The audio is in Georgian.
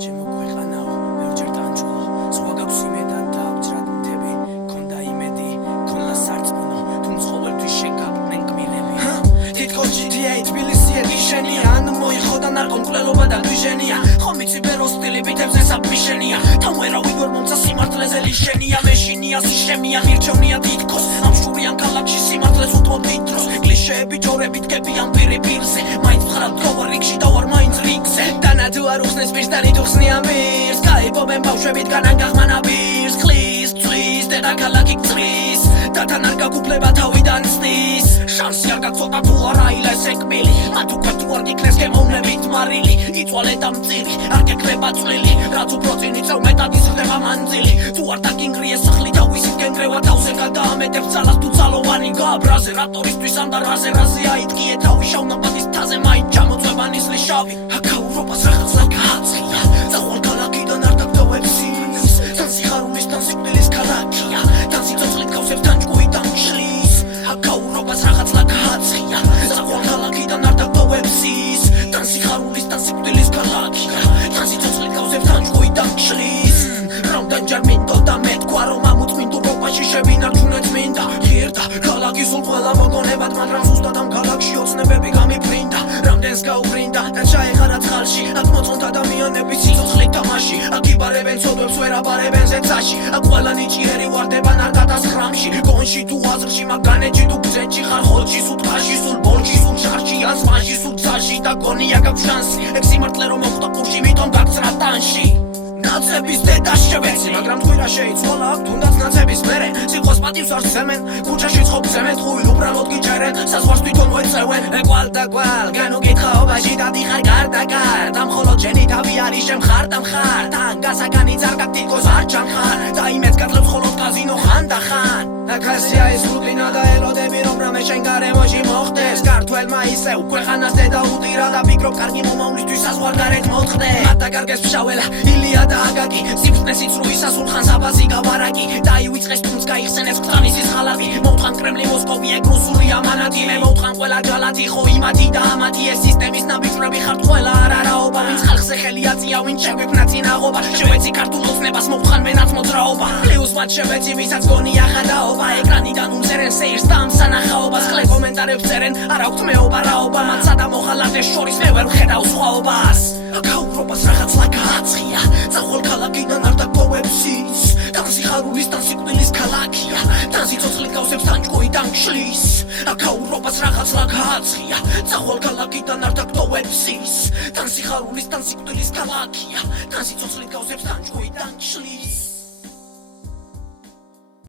ჩემო ქვეყანაო მევჯერ ტანჯულო სხვა გაქვს იმედად დააბჭრად მთები ქონდა იმედი ქონდა სარწმუნო თუმცა ყოველთვის შენ გაგდნენ გმირები თითქოს GTA თბილისია გიშენია ან მოიხოდა ნარკომკვლელობა და დვიჟენია ხომ იცი ბერო სტილი ბითებზე საფიშენია თან ვერავინ ვერ მომცა სიმართლეზე ლიშენია მეშინია სიშემია მირჩევნია თითქოს ამ შურიან ქალაქში სიმართლეს უთმობ დიდ დროს კლიშეები ჯორები დგებიან პირი პირზე მაინც ვხარ გქოვა რიგში და ვარ მაინც რიგზე დანადუ არ უხსნეს პირსდანი თუ ხსნიან მირს გაიპობენ ბავშვებით განან გახმანა ბირს ხლის წვის დედაქალაქი გწრის და თან არ გაგუკლება თავიდან ცდის შანსი არ გაგცოტა თუ არა ილეს ეკბილი მათ უკვე თუ არ გიქნეს გემოვნებით მარილი იწვალე და მწირი არ გეკრება წვლილი რაც უფრო წინ იწევ მეტად იზრდება მანძილი თუ არ დაგინგრიე სახლი თავისით გენგრევა თავზე გადაამეტებ ძალას თუ ძალოვანი გააბრაზე რატორისთვის ამ და რაზე აიტკიე თავი შავნაბადის თაზე მაინც ჩამოწვება ნისლის შავი აქაურობას რაღაც ლაკააცია ზავალ ქალაქიდან არ დაგდავებს ის თან სიხარულის თან სიკვდილის ქალაქია თან სიცოცხლით გავსებს თან ჭკუი თან შლის აქაურობას რაღაც ლაკააცია ზავალ ქალაქიდან არ დაგდავებს ის თან სიხარულის თან სიკვდილის ქალაქია თან სიცოცხლით გავსებს თან ჭკუი თან შლის რამდენჯერ მინდოდა მეთქვა რომ ამ უწმინდურობაში შევინარჩუნეთ მინდა ღირდა ქალაქი სულ ყველა მოგონებად მაგრამ ზუსტად ამ ქალაქში ოცნებები გამიფრინდა რამდენს გაუბრინდა და ჩაეღარა წყალში აქ მოწონთ ადამიანები სიცოცხლით თამაში აქ იბარებენ ცოდვებს ვერ აბარებენ ზეცაში აქ ყველა ნიჭიერი ვარდება ნარდადას ხრამში გონში თუ აზრში მაგანეჯი თუ გზეთში ხარ ხოლში სულ ტყაში სულ ბოლში სულ შარში ან ზღვაში სულ გზაში და გონია გაქვს შანსი ეგ სიმართლე რომ მოხდა ყურში მითომ გაგწრა ტანში ნაცების დედა შევეცი მაგრამ თქვენ რა შეიცვალა აქ თუნდაც ნაცების მერე სიყვას პატივს არ სცემენ ქუჩაში ცხობსემენ ხუილ უბრალოდ გიჯერენ საზღვარს თვითონ მოეწევენ ეყვალ და გვალ განუკითხაობაში დადიხარ გარდაგარ და მხოლოდ შენი თავი არის შემხარ და მხარ თან გასაგანი ძარგად თითქოს არ ჩამხარ და იმედს გაძლევს მხოლოდ კაზინო ხან და ხან აქასია ეს რუტინა და ელოდები რომ რამე შენ გარემოში მოხდეს ქართველმა ისევ ქვეყანას დედა უტირა და ფიქრობ კარგი მომავლისთვის საზღვარგარეთ მოხდე მათ დაგარგეს ფშაველა ილია და აგაკი სიფხნეს იწრუისა სულხან საბაზი გავარაკი დაივიწყეს თუნს გაიხსენეს კვთანისის ხალატი მოუთხან კრემლი მოსკოვი ეგ რუსული ამანატი მე მოუთხან ყველა ჯალათი ხო იმათი და ამათი ეს სისტემის ნაბიჯვრები ხართ ყველა არარაობა ვინც ხალხზე ხელი აწია ვინც შეგვექმნა წინაღობა შევეცი ქართულ ოცნებას მოუთხან მენაც მოძრაობა პლუს მათ შევეცი ვისაც გონია ხადაობა ეკრანიდან უმზერენ სეირს და ამ სანახაობას ხლე კომენტარებს წერენ არ აქვთ მეობა რაობა მათსა და მოხალათეს შორის მე ვერ ვხედავ სხვაობას აქაურობას რაღაც ლაკააცია ზავალ ქალაქიდან არ დაგდავებს ის თან სიხარულის თან სიკვდილის ქალაქია თან სიცოცხლით გავსებს თან ჭკუი თან შლის აქაურობას რაღაც ლაკააცია ზავალ ქალაქიდან არ დაგდავებს ის თან სიხარულის თან სიკვდილის ქალაქია თან